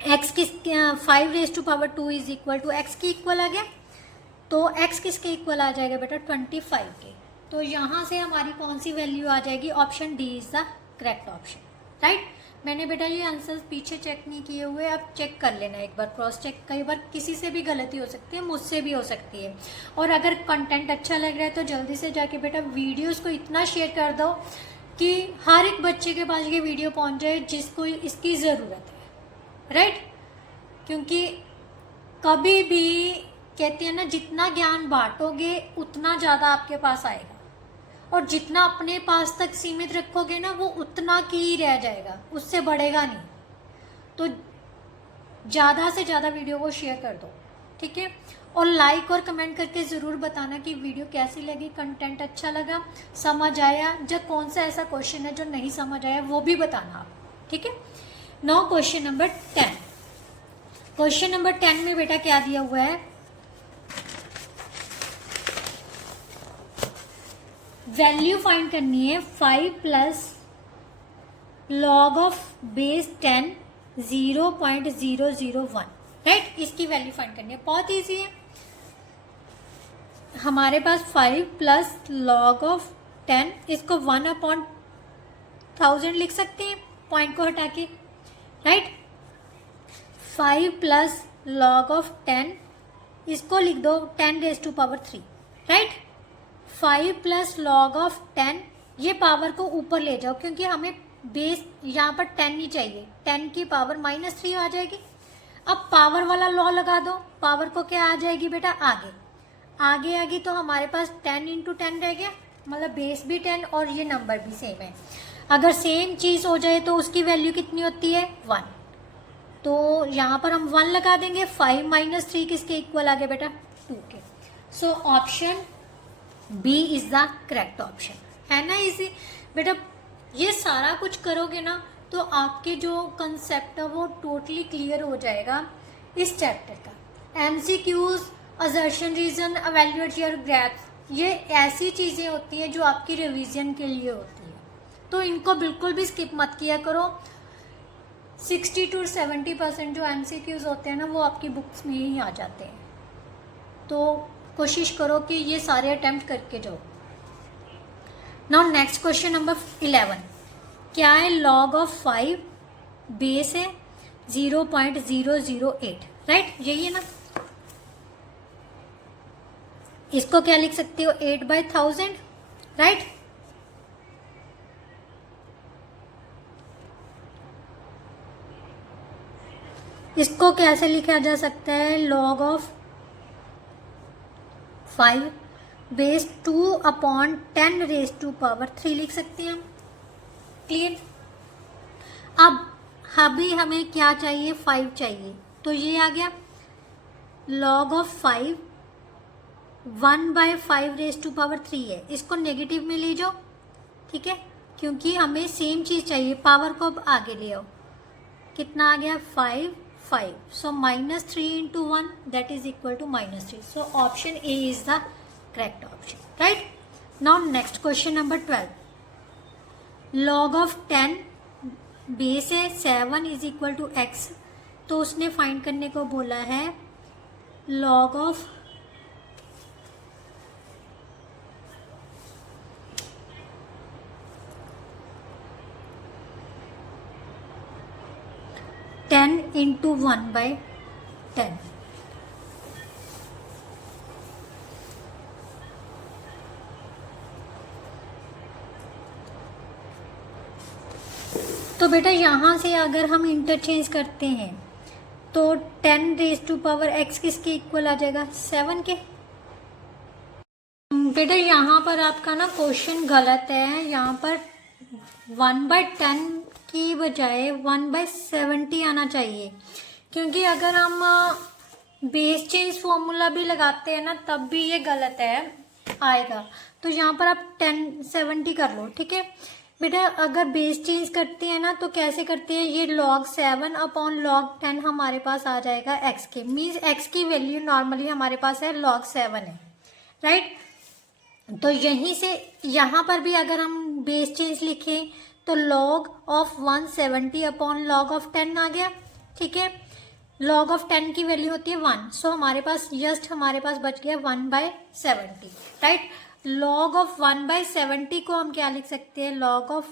x किस 5⁻² इज इक्वल टू x की इक्वल आ गया, तो x किसके इक्वल आ जाएगा बेटा, 25 के। तो यहाँ से हमारी कौन सी वैल्यू आ जाएगी, option d is the correct option, right. मैंने बेटा ये आंसर पीछे चेक नहीं किए हुए, अब चेक कर लेना एक बार, क्रॉस चेक। कई बार किसी से भी गलती हो सकती है, मुझसे भी हो सकती है। और अगर कंटेंट अच्छा लग रहा है तो जल्दी से जाके बेटा वीडियोस को इतना शेयर कर दो कि हर एक बच्चे के पास ये वीडियो पहुंच जाए जिसको इसकी ज़रूरत है, राइट। क्योंकि कभी भी कहते हैं ना, जितना ज्ञान बांटोगे उतना ज़्यादा आपके पास आएगा, और जितना अपने पास तक सीमित रखोगे ना वो उतना की ही रह जाएगा, उससे बढ़ेगा नहीं। तो ज़्यादा से ज़्यादा वीडियो को शेयर कर दो, ठीक है। और लाइक और कमेंट करके ज़रूर बताना कि वीडियो कैसी लगी, कंटेंट अच्छा लगा, समझ आया, जब कौन सा ऐसा क्वेश्चन है जो नहीं समझ आया वो भी बताना आप, ठीक है। Now question number 10। Question number 10 में बेटा क्या दिया हुआ है, वैल्यू फाइंड करनी है 5 plus log of base 10 0.001, right. इसकी वैल्यू फाइंड करनी है, बहुत इजी है। हमारे पास 5 प्लस log ऑफ 10, इसको 1/1000 लिख सकते हैं पॉइंट को हटा के, राइट। 5 प्लस log ऑफ 10, इसको लिख दो 10⁻3, राइट। 5 प्लस log ऑफ 10, ये पावर को ऊपर ले जाओ क्योंकि हमें बेस यहाँ पर 10 नहीं चाहिए, 10 की पावर -3 आ जाएगी। अब पावर वाला लॉ लगा दो, पावर को क्या आ जाएगी बेटा आगे, आगे आगे तो हमारे पास 10 इंटू 10 रह गया, मतलब बेस भी 10 और ये नंबर भी सेम है। अगर सेम चीज़ हो जाए तो उसकी वैल्यू कितनी होती है 1, तो यहाँ पर हम 1 लगा देंगे। 5 माइनस 3 किसके इक्वल आ गया बेटा 2 के। So option b is the correct option, है ना इजी बेटा। ये सारा कुछ करोगे ना तो आपके जो कंसेप्ट है वो टोटली क्लियर हो जाएगा इस चैप्टर का। MCQs, assertion, reason, evaluate your grasp, ये ऐसी चीज़ें होती हैं जो आपकी रिवीजन के लिए होती है, तो इनको बिल्कुल भी स्किप मत किया करो। 60 to 70% जो एमसीक्यूज होते हैं ना वो आपकी बुक्स में ही आ जाते हैं, तो कोशिश करो कि ये सारे अटेम्प्ट करके जाओ। नाउ नेक्स्ट क्वेश्चन नंबर 11, क्या है लॉग ऑफ 5 बेस है 0.008, राइट, यही है ना। इसको क्या लिख सकते हो 8/1000, राइट। इसको कैसे लिखा जा सकता है लॉग ऑफ 5 बेस 2/10⁻³ लिख सकते हैं हम, क्लियर। अब अभी हमें क्या चाहिए 5 चाहिए, तो ये आ गया लॉग ऑफ 5 1/5⁻³ है, इसको नेगेटिव में ले जाओ, ठीक है, क्योंकि हमें सेम चीज़ चाहिए, पावर को अब आगे ले आओ, कितना आ गया 5, सो -3 into 1 that is equal to -3, so option A is the correct option, right. Now next question number 12, log of 10 base है 7 is equal to x, तो उसने फाइंड करने को बोला है log of 10 into 1/10, तो बेटा यहाँ से अगर हम इंटरचेंज करते हैं तो 10⁻x किसके इक्वल आ जाएगा 7 के। बेटा यहाँ पर आपका ना क्वेश्चन गलत है, यहाँ पर 1/10 की बजाय 1/70 आना चाहिए, क्योंकि अगर हम बेस चेंज फॉर्मूला भी लगाते हैं ना तब भी ये गलत है आएगा, तो यहाँ पर आप 1070 कर लो, ठीक है बेटा। अगर बेस चेंज करते हैं ना तो कैसे करते हैं, ये log 7/log 10 हमारे पास आ जाएगा x के, मीन्स x की वैल्यू नॉर्मली हमारे पास है log 7 है, राइट। तो यहीं से यहाँ पर भी अगर हम बेस चेंज लिखें तो log of 170/log 10 आ गया, ठीक है। log of 10 की वैल्यू होती है 1, सो हमारे पास बच गया 1/70, राइट। log of 1/70 को हम क्या लिख सकते हैं, log of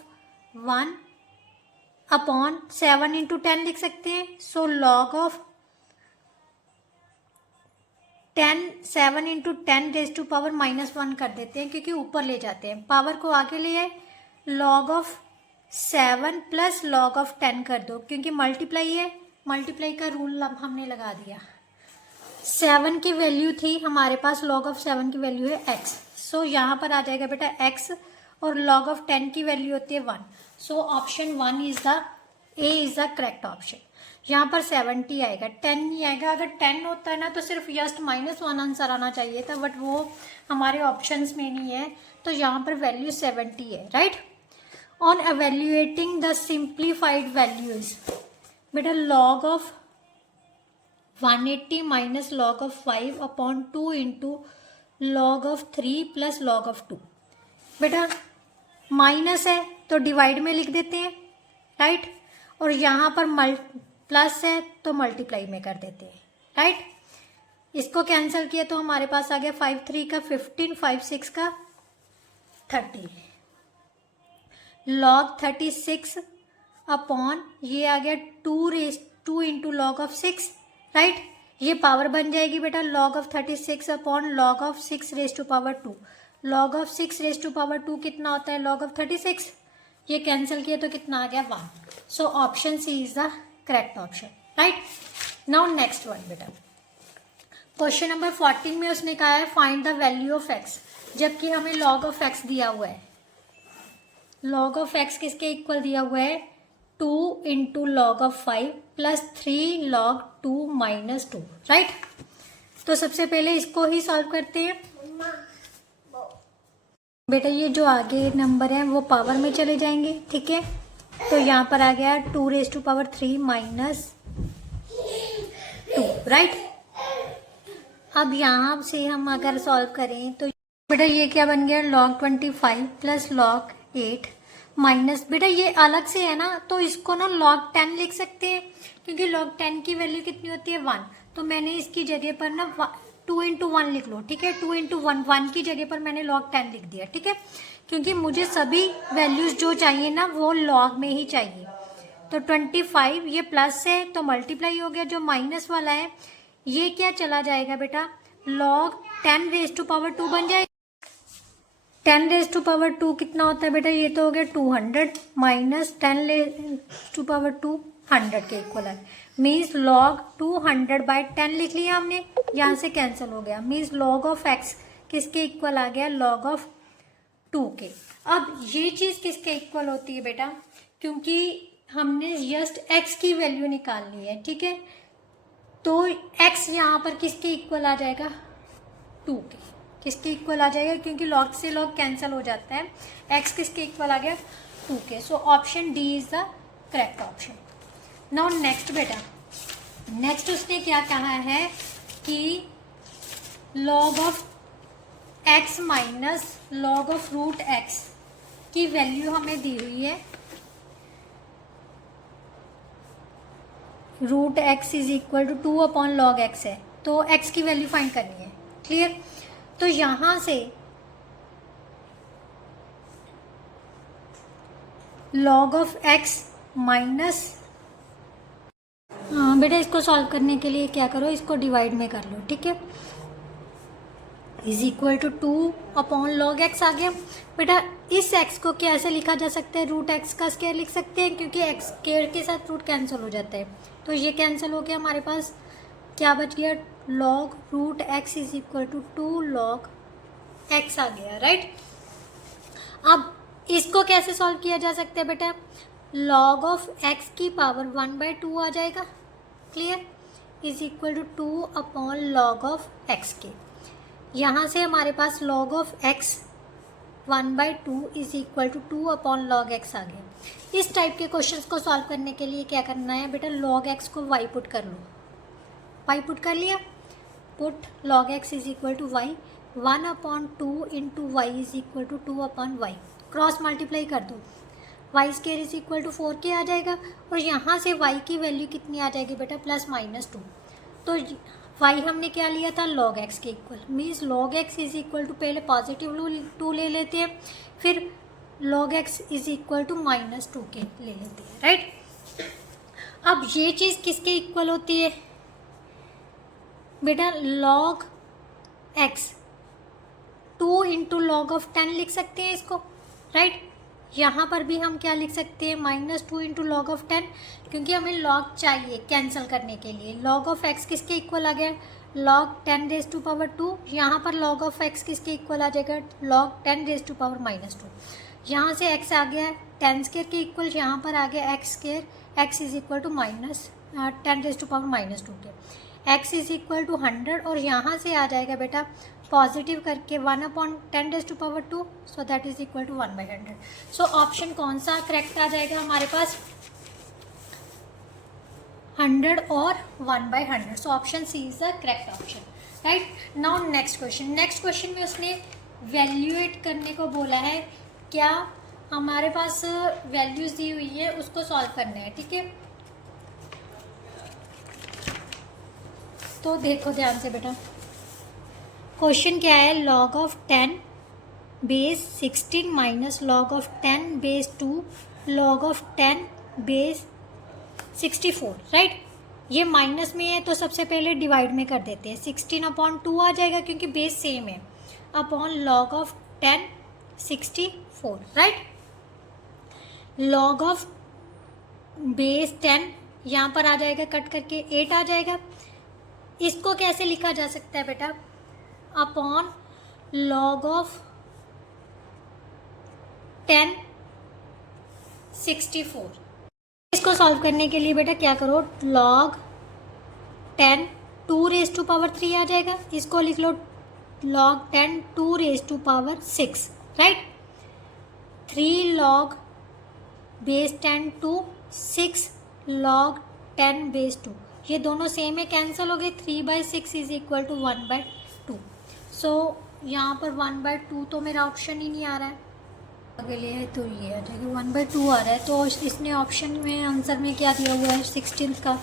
1/7 into 10 लिख सकते हैं, सो log of 7 into 10⁻⁻1 कर देते हैं, क्योंकि ऊपर ले जाते हैं, पावर को आगे ले आए, log of 7 plus log of 10 कर दो, क्योंकि मल्टीप्लाई है, मल्टीप्लाई का रूल अब हमने लगा दिया। 7 की वैल्यू थी हमारे पास, log of 7 की वैल्यू है x, सो यहाँ पर आ जाएगा बेटा x, और log of 10 की वैल्यू होती है 1, so option 1 is the A is the correct option. यहाँ पर 70 आएगा, 10 नहीं आएगा। अगर 10 होता है ना तो सिर्फ जस्ट -1 आंसर आना चाहिए था, बट वो हमारे ऑप्शंस में नहीं है, तो यहाँ पर वैल्यू 70 है, right. On evaluating the simplified values, बेटा log of 180 minus log of 5/2 into log of 3 plus log of 2, बेटा माइनस है तो डिवाइड में लिख देते हैं, राइट, और यहाँ पर प्लस है तो मल्टीप्लाई में कर देते हैं, राइट। इसको कैंसिल किया तो हमारे पास आ गया 5 3 का 15, 5 6 का 30, log 36 अपॉन ये आ गया 2 इंटू log of 6, राइट। ये पावर बन जाएगी बेटा log of 36 upon log of 6⁻², log of 6⁻² कितना होता है log of 36, ये कैंसिल किया तो कितना आ गया 1, so option C is the correct option, right. Now next one बेटा, क्वेश्चन नंबर 14 में उसने कहा है find the value of x, जबकि हमें लॉग ऑफ एक्स दिया हुआ है। लॉग ऑफ एक्स किसके इक्वल दिया हुआ है, 2 into log of 5 plus 3 log 2 minus 2, right. तो सबसे पहले इसको ही सॉल्व करते हैं बेटा। ये जो आगे नंबर है वो पावर में चले जाएंगे, ठीक है। तो यहाँ पर आ गया 2⁻³ माइनस 2, राइट। अब यहाँ से हम अगर सॉल्व करें तो बेटा ये क्या बन गया, log 25 प्लस log 8 माइनस, बेटा ये अलग से है ना, तो इसको ना log 10 लिख सकते हैं, क्योंकि log 10 की वैल्यू कितनी होती है 1। तो मैंने इसकी जगह पर ना 2 इंटू 1 लिख लो, ठीक है। 2 इंटू 1 की जगह पर मैंने log 10 लिख दिया, ठीक है, क्योंकि मुझे सभी वैल्यूज जो चाहिए ना वो log में ही चाहिए। तो 25 ये प्लस है तो मल्टीप्लाई हो गया, जो माइनस वाला है ये क्या चला जाएगा बेटा, log 10⁻² बन जाएगा। 10⁻² कितना होता है बेटा, ये तो हो गया 200 माइनस 10⁻² 100 के इक्वल है, मीन्स log 200/10 लिख लिया हमने, यहाँ से कैंसिल हो गया, मीन्स log ऑफ x किसके इक्वल आ गया, log ऑफ 2 के। अब ये चीज़ किसके इक्वल होती है बेटा, क्योंकि हमने जस्ट x की वैल्यू निकालनी है, ठीक है। तो x यहाँ पर किसके इक्वल आ जाएगा, 2 के। किसके इक्वल आ जाएगा, क्योंकि log से log कैंसिल हो जाता है, x किसके इक्वल आ गया, 2 के। So option d is the correct option. Now next बेटा, नेक्स्ट उसने क्या कहा है कि log of x minus log of √x की वैल्यू हमें दी हुई है, √x is equal to 2/log x है, तो x की वैल्यू फाइंड करनी है, क्लियर। तो यहां से log ऑफ x माइनस, बेटा इसको सॉल्व करने के लिए क्या करो, इसको डिवाइड में कर लो, ठीक है, is equal to 2/log x आ गया। बेटा इस x को कैसे लिखा जा सकता है, √x का स्क्वायर लिख सकते हैं, क्योंकि x स्क्वायर के साथ रूट कैंसिल हो जाता है, तो ये कैंसिल हो गया, हमारे पास क्या बच गया, log √x is equal to 2log x आ गया, राइट। अब इसको कैसे सॉल्व किया जा सकता है बेटा, log ऑफ x की पावर 1/2 आ जाएगा, clear, is equal to 2/log of x के। यहाँ से हमारे पास log of x 1/2 is equal to 2/log x आ गया। इस टाइप के क्वेश्चंस को सॉल्व करने के लिए क्या करना है बेटा, log x को y पुट कर लो, y पुट कर लिया, put log x is equal to y, 1/2 into y is equal to 2/y, cross multiply कर दो, y square is equal to 4k आ जाएगा, और यहाँ से y की वैल्यू कितनी आ जाएगी बेटा, +-2। तो y हमने क्या लिया था, log x के equal, means log x is equal to, पहले पॉजिटिव 2 ले लेते हैं, फिर log x is equal to -2k ले लेते हैं, राइट। अब ये चीज़ किसके इक्वल होती है बेटा, log x 2 into log of 10 लिख सकते हैं इसको, राइट। यहाँ पर भी हम क्या लिख सकते हैं, -2 इंटू log ऑफ 10, क्योंकि हमें log चाहिए कैंसिल करने के लिए। log ऑफ x किसके इक्वल आ गया, log 10⁻², यहाँ पर log ऑफ x किसके इक्वल आ जाएगा, log 10⁻²। यहाँ से x आ गया 10² के इक्वल, यहाँ पर आ गया x², x is equal to -10⁻² के, x इज इक्वल टू 100, और यहाँ से आ जाएगा बेटा पॉजिटिव करके 1/10⁻², so that is equal to 1/100। So option कौन सा करेक्ट आ जाएगा हमारे पास, 100 और 1/100। So option C is the correct option, right. Now next question, next question में उसने वैल्यूएट करने को बोला है, क्या हमारे पास वैल्यूज दी हुई है उसको सॉल्व करना है, ठीक है। तो देखो ध्यान से बेटा, क्वेश्चन क्या है, log of 10 base 16 minus log of 10 base 2 log of 10 base 64, right. ये माइनस में है तो सबसे पहले डिवाइड में कर देते हैं, 16/2 आ जाएगा क्योंकि बेस सेम है, upon log of 10 64, right. log of base 10 यहाँ पर आ जाएगा कट करके 8 आ जाएगा। इसको कैसे लिखा जा सकता है बेटा, अपॉन लॉग ऑफ 10 64। इसको सॉल्व करने के लिए बेटा क्या करो, लॉग 10 2 रेज टू पावर 3 आ जाएगा। इसको लिख लो log 10 2 raise to power 6, right. 3 log base 10 two 6 log 10 base 2, ये दोनों सेम है, कैंसिल हो गए। 3/6 इज इक्वल टू 1/2। सो यहाँ पर 1/2 तो मेरा ऑप्शन ही नहीं आ रहा है, अगले है तो ये आ जाएगा 1/2 आ रहा है। तो इसने ऑप्शन में आंसर में क्या दिया हुआ है 16 का,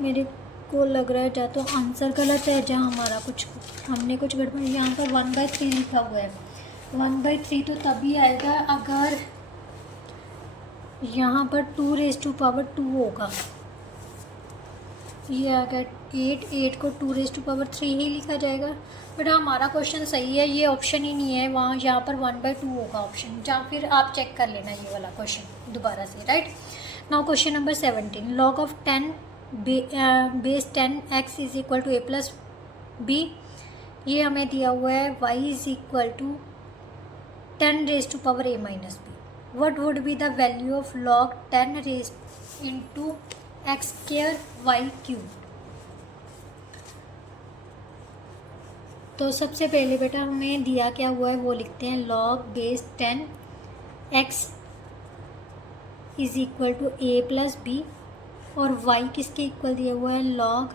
मेरे को लग रहा है या तो आंसर गलत है जहाँ हमारा कुछ हमने कुछ गड़बड़, यहाँ पर 1/3 लिखा हुआ है। 1/3 तो तभी आएगा अगर यहाँ पर 2 रेज टू पावर 2 होगा। ये अगर 8 को 2 रेज टू पावर 3 ही लिखा जाएगा। बट हमारा क्वेश्चन सही है, ये ऑप्शन ही नहीं है, वहाँ यहाँ पर 1/2 होगा ऑप्शन, या फिर आप चेक कर लेना ये वाला क्वेश्चन दोबारा से, right. Now question number 17, log of 10 base 10 x is equal to a plus b. ये हमें दिया हुआ है y is equal to 10 raise to power a minus b. What would be the value of log 10 raise into x square y cube. तो सबसे पहले बेटा हमें दिया क्या हुआ है वो लिखते हैं, log base 10 x is equal to a plus b, और वाई किसके इक्वल दिया हुआ है लॉग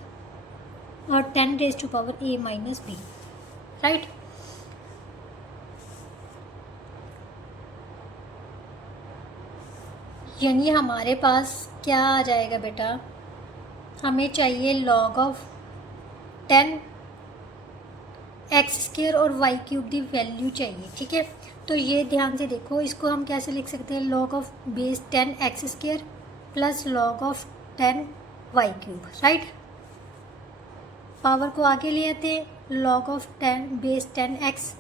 और 10 raise to power a minus b, right. यानी हमारे पास क्या आ जाएगा बेटा, हमें चाहिए लॉग ऑफ 10 एक्स स्क्वायर और वाई क्यूब की वैल्यू चाहिए, ठीक है। तो ये ध्यान से देखो, इसको हम कैसे लिख सकते हैं, log of base 10 x square plus log of 10 y cube, right. Power को आगे ले आते हैं, log of 10 base 10 x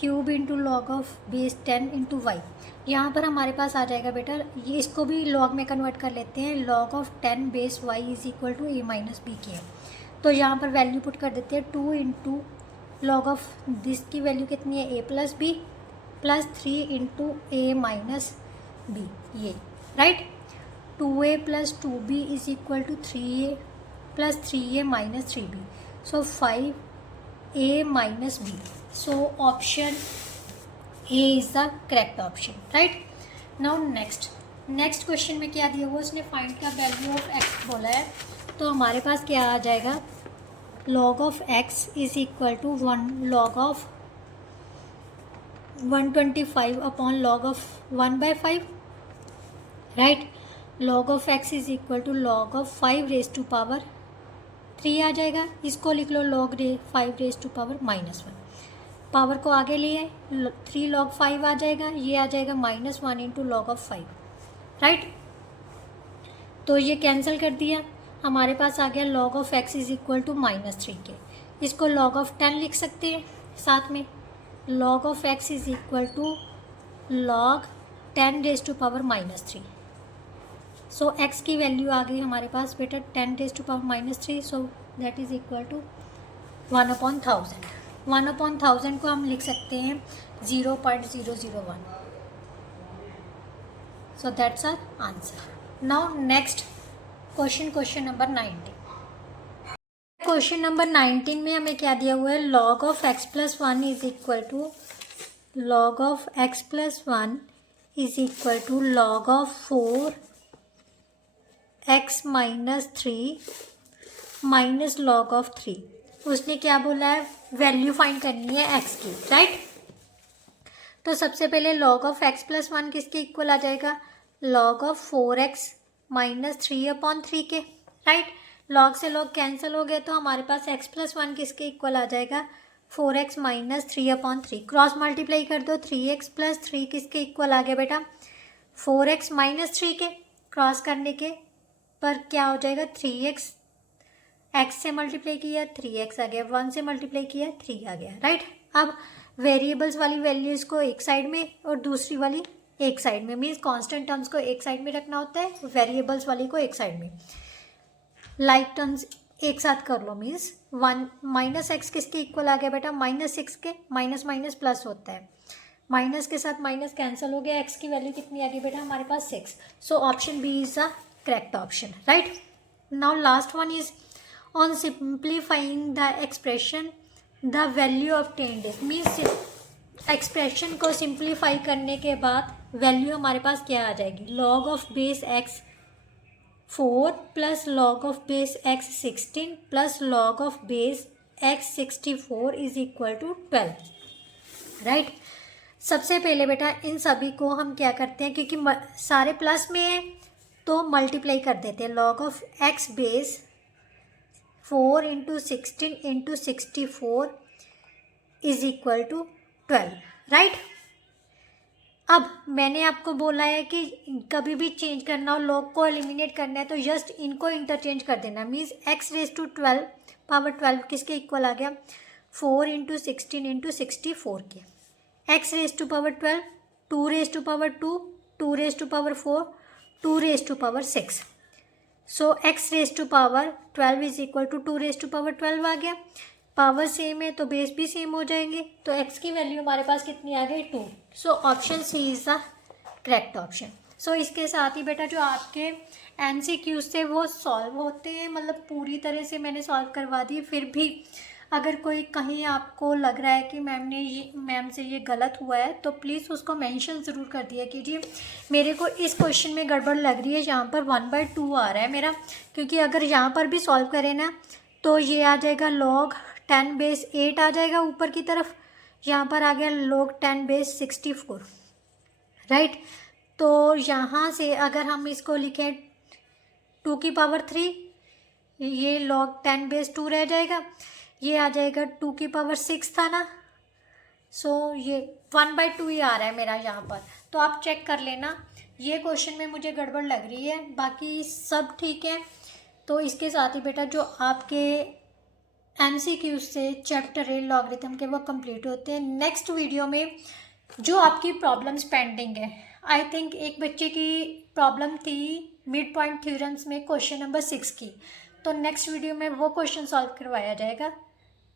cube into log of base 10 into y. यहाँ पर हमारे पास आ जाएगा बेटा, ये इसको भी लॉग में कन्वर्ट कर लेते हैं, log of 10 base y is equal to a minus b की है। तो यहाँ पर वैल्यू पुट कर देते हैं 2 इंटू लॉग ऑफ दिस की वैल्यू कितनी है, a plus B plus 3 into a minus b, ये right. 2a plus 2b is equal to 3a plus 3a minus 3b, so 5a minus b। So option A is the correct option, right. Now next question में क्या दिया हुआ, उसने find का value of x बोला है। तो हमारे पास क्या आ जाएगा, log of x is equal to 1 log of 125 upon log of 1/5, right. log of x is equal to log of 5 raise to power 3 आ जाएगा। इसको लिख लो log 5 raise to power -1। Power को आगे लिए 3 log 5 आ जाएगा, ये आ जाएगा -1 इंटू log ऑफ 5, राइट। तो ये कैंसिल कर दिया, हमारे पास आ गया log of x is equal to -3 के। इसको log ऑफ 10 लिख सकते हैं साथ में, log of x is equal to log 10 raise to power -3। So x की वैल्यू आ गई हमारे पास बेटा 10 raise to power -3, so that is equal to 1/1000। 1/1000 को हम लिख सकते हैं 0.001। So that's our answer. Now next question number 19। Question number 19 में हमें क्या दिया हुआ है, log of x plus 1 is equal to log of x plus 1 is equal to log of 4x minus 3 minus log of 3। उसने क्या बोला है, वैल्यू फाइंड करनी है x की, राइट। तो सबसे पहले log ऑफ x प्लस 1 किसके इक्वल आ जाएगा, log ऑफ 4x माइनस 3/3 के, राइट। लॉग से लॉग कैंसिल हो गए, तो हमारे पास x प्लस 1 किसके इक्वल आ जाएगा, 4x माइनस 3/3। क्रॉस मल्टीप्लाई कर दो, 3x प्लस 3 किसके इक्वल आ गया बेटा, 4x माइनस 3 के। क्रॉस करने के पर क्या हो जाएगा, 3x, x से मल्टीप्लाई किया 3x आ गया, 1 से मल्टीप्लाई किया 3 आ गया, राइट। अब वेरिएबल्स वाली वैल्यूज़ को एक साइड में और दूसरी वाली एक साइड में, मीन्स कांस्टेंट टर्म्स को एक साइड में रखना होता है, वेरिएबल्स वाली को एक साइड में। लाइक टर्म्स एक साथ कर लो, मीन्स 1 माइनस एक्स किसके इक्वल आ गया बेटा, -6 के। माइनस माइनस प्लस होता है, माइनस के साथ माइनस कैंसिल हो गया, एक्स की वैल्यू कितनी आ गई बेटा हमारे पास 6। सो option b is the correct option, right. Now last one is on simplifying the expression the value obtained is, means expression को सिंप्लीफाई करने के बाद वैल्यू हमारे पास क्या आ जाएगी, log of base x 4 plus log of base x 16 plus log of base x 64 is equal to 12, right. सबसे पहले बेटा इन सभी को हम क्या करते हैं, क्योंकि सारे प्लस में है तो मल्टीप्लाई कर देते हैं। Log of x base 4 into 16 into 64 is equal to 12, right. अब मैंने आपको बोला है कि कभी भी चेंज करना हो, लॉग को एलिमिनेट करना है तो जस्ट इनको इंटरचेंज कर देना, means x raise to 12 power 12 किसके इक्वल आ गया, 4 इंटू 16 इंटू 64 के। X raise to power 12, 2 raise to power 2, 2 raise to power 4, 2 raise to power 6। So x raise to power 12 is equal to 2 raise to power 12 आ गया। Power same है तो base भी same हो जाएंगे, तो एक्स की वैल्यू हमारे पास कितनी आ गई 2। So option C is the correct option. So इसके साथ ही बेटा जो आपके MCQs से वो सॉल्व होते हैं, मतलब पूरी तरह से मैंने सॉल्व करवा दिए। फिर भी अगर कोई कहीं आपको लग रहा है कि मैम से ये गलत हुआ है तो प्लीज़ उसको मेंशन ज़रूर कर दिया कीजिए, मेरे को इस क्वेश्चन में गड़बड़ लग रही है, यहाँ पर 1/2 आ रहा है मेरा, क्योंकि अगर यहाँ पर भी सॉल्व करें ना तो ये आ जाएगा log 10 बेस 8 आ जाएगा ऊपर की तरफ, यहाँ पर आ गया log 10 बेस 64, राइट। तो यहाँ से अगर हम इसको लिखें 2 की पावर 3, ये log 10 बेस 2 रह जाएगा, ये आ जाएगा 2 की पावर 6 था ना, सो ये 1/2 ही आ रहा है मेरा यहाँ पर। तो आप चेक कर लेना, ये क्वेश्चन में मुझे गड़बड़ लग रही है, बाकी सब ठीक है। तो इसके साथ ही बेटा जो आपके MCQ से चैप्टर है लॉगरिथम के वो कंप्लीट होते हैं। नेक्स्ट वीडियो में जो आपकी प्रॉब्लम्स पेंडिंग है, आई थिंक एक बच्चे की प्रॉब्लम थी मिड पॉइंट थ्योरम्स में क्वेश्चन नंबर 6 की, तो नेक्स्ट वीडियो में वो क्वेश्चन सॉल्व करवाया जाएगा।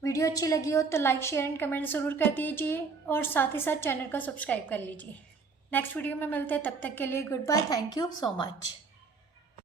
वीडियो अच्छी लगी हो तो लाइक शेयर एंड कमेंट ज़रूर कर दीजिए और साथ ही साथ चैनल को सब्सक्राइब कर लीजिए। नेक्स्ट वीडियो में मिलते हैं, तब तक के लिए goodbye, thank you so much.